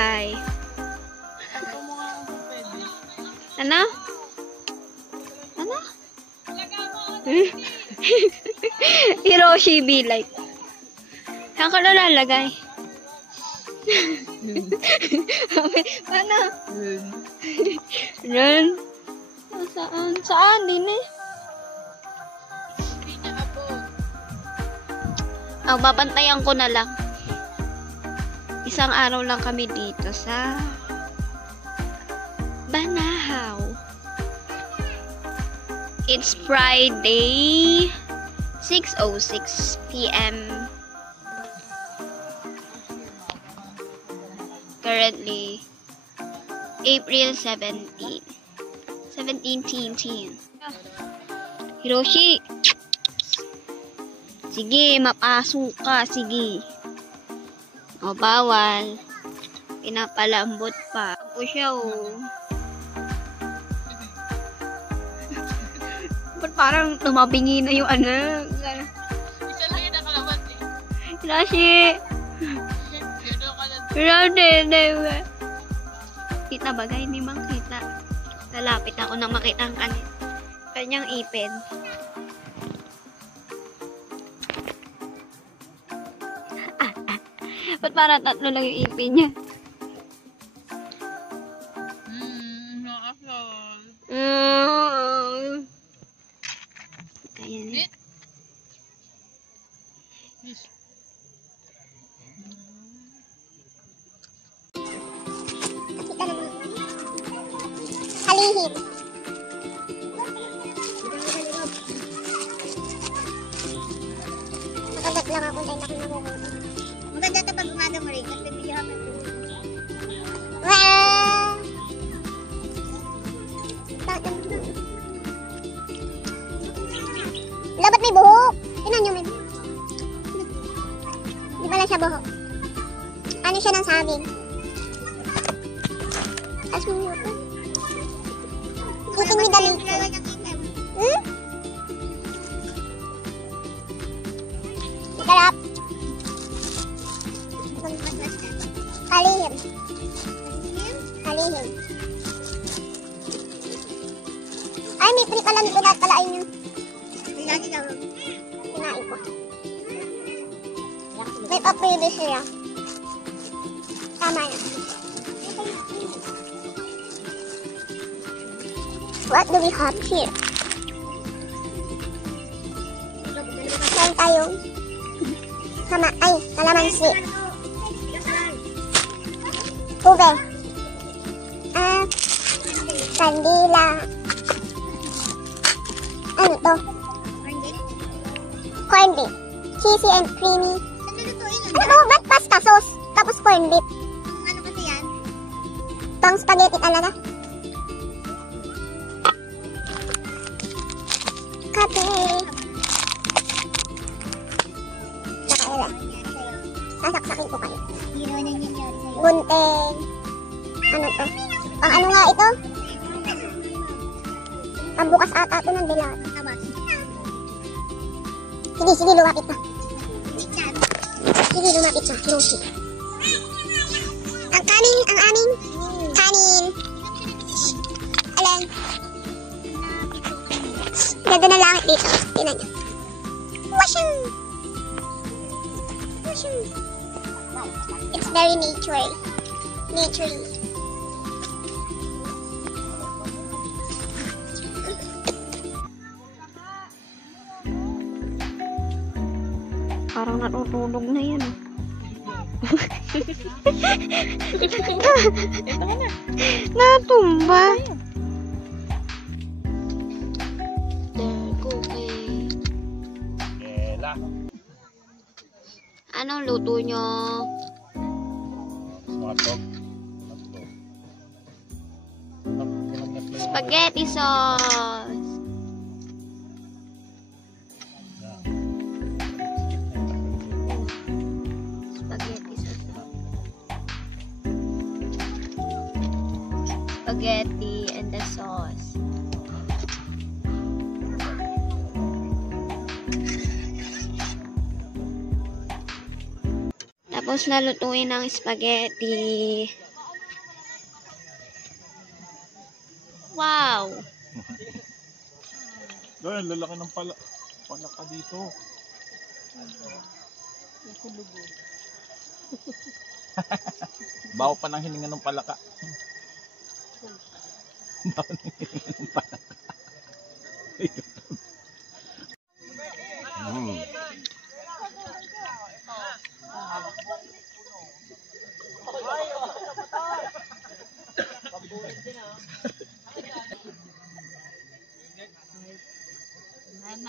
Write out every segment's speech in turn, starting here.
Hi. Ano? Ano? Hiroshi be like. Saan ka na lalagay? Ano? Run. Saan? Saan? Din eh. Babantayan ko na lang. Isang araw lang kami dito sa Banahaw. It's Friday, 6:06 p.m. Currently, April 17. Hiroshi! Sige, mapasok ka. Sige. O, bawal. Pinapalambot pa. Ako siya, oh. Ba't parang tumabingi na yung ano? Isa lang yung nakalabat eh. Hiroshi! Hiroshi! Kita ba? Hindi mang kita. Lalapit ako nang makita ang kanyang ipin. Ba't parang tatlo lang yung ipin niya? Nakasal. Ayan. Halihim. Nakagat lang ako dahil ako nakukuha. Maganda ito pag umaga mo rin. Kasi bibigyan kami ito. Wow! Labat may buhok. Tinan nyo may buhok. Di pala siya buhok. Ano siya ng saging? As mo yun. Eating with the link. Hmm? Sarap. Halihim. Halihim. Ay, may free pala nito. Dapat pala ayun yun. Kinain ko. May pa-previous siya. Tama na. What do we have here? Meron tayong kalamansi. Ube. Kandila. Ano to? Corned beef. Cheesy and creamy. Ano to? Ba't pasta sauce? Tapos corned beef. Ano kasi yan? Pang spaghetti talaga. Kape. Nakailan. Sasaksakin ko kayo. Gunting. Ano to? Ano nga ito? Pambukas ata ito ng dilat. Sige, lumapit na. Sige, lumapit na. Hiroshi. Ang aming kanin. Alam. Ganda na langit dito. Tingnan nyo. Washing! It's very naturey. Parang natutulog na yan. Ito ka na. Natumba. Anong luto nyo? Spaghetti sauce. Spaghetti and the sauce. Tapos nalutuin ng spaghetti. Wow. Doon, lalaki ng palaka dito. Bawo pa ng hininga ng palaka. Bawo ng hininga ng palaka.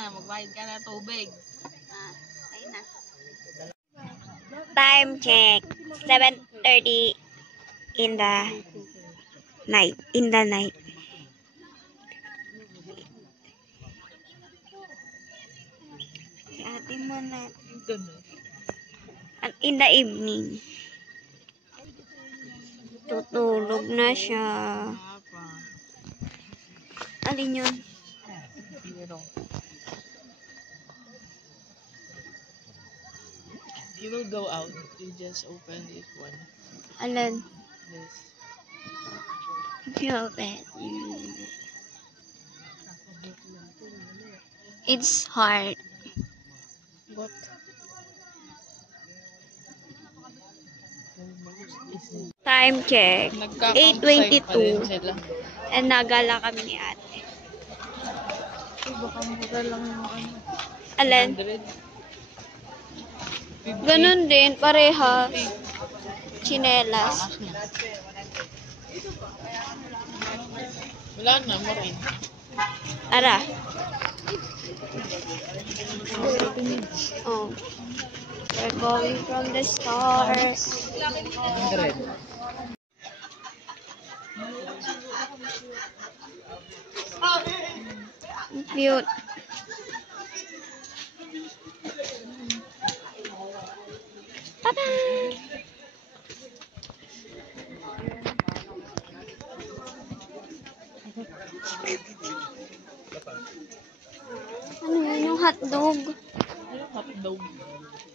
Magbayad ka na tubig. Ayun na. Time check. 7:30 in the night. Si ate mo na. At in the evening. Tutulog na siya. Alin yun? You will go out. You just open this one. Alin? This. Open. It's hard. What? Time check. 8:22. Sila. And nagala kami ni ate. Baka mura lang yung ano. Alin? 100. Ganun din, parehas. Chinelas. Wala na, mo rin. Ara. Oh. We're going from the stars. Cute. Bye-bye. Ano yun? Yung hotdog. Ano hotdog?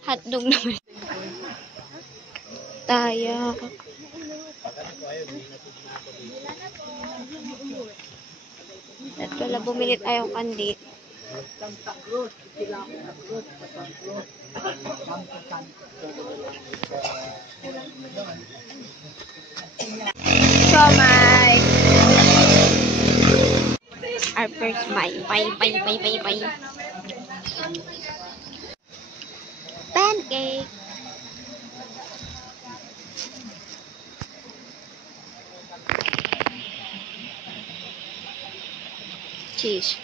Hotdog naman. Taya. At wala bumili tayong kandit. So my our first bye. Pancake. Cheese.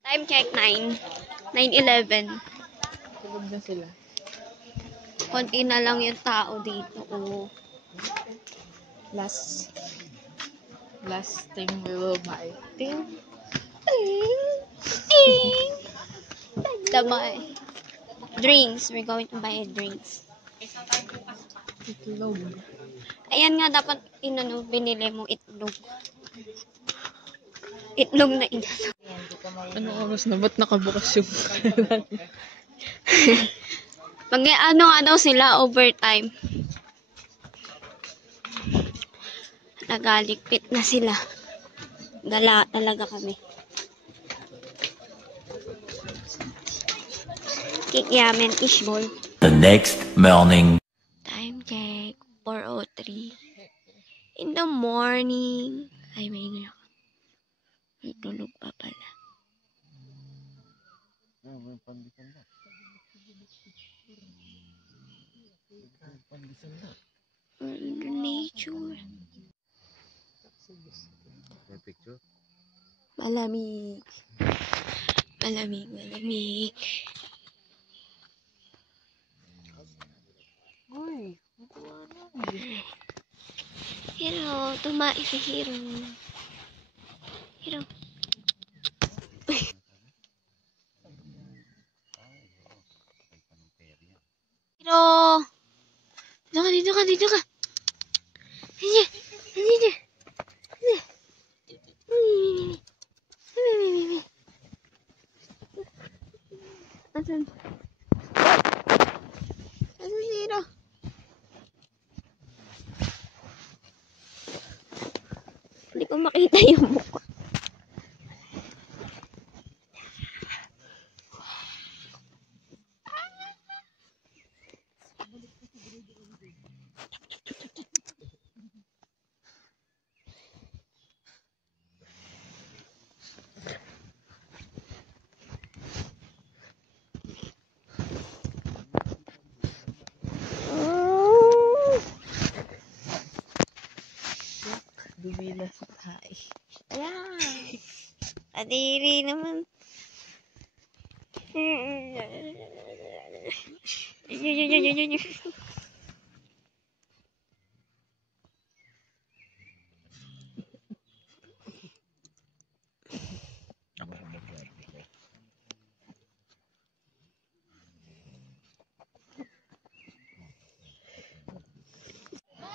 Time check 9:11. Tulog na sila. Konti na lang yung tao dito. Oh. Last thing we will buy. Ting. Ting. Ting. Damay. Drinks. We're going to buy drinks. Itlog. Ayan nga, dapat binili mo itlog. Itlog na inano. Ano oras na? Ba't nakabukas yung Ano sila, overtime. Nagaligpit na sila. Gala talaga kami. Kikyamen ishbol. The next morning. Time check. 4:03. In the morning. Ay, may nga. May tulog pa pala. In the nature. Malamig. Uy, Hero, tumae si Hero. Hero. Hero. Dito ka. Dito. Asan? ko makita yung mukha. Dubila sa tayo. Ayan. Adiri naman.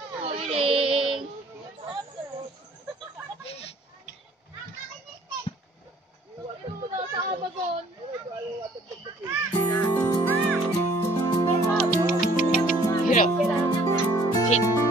Morning. Hirap. Shit.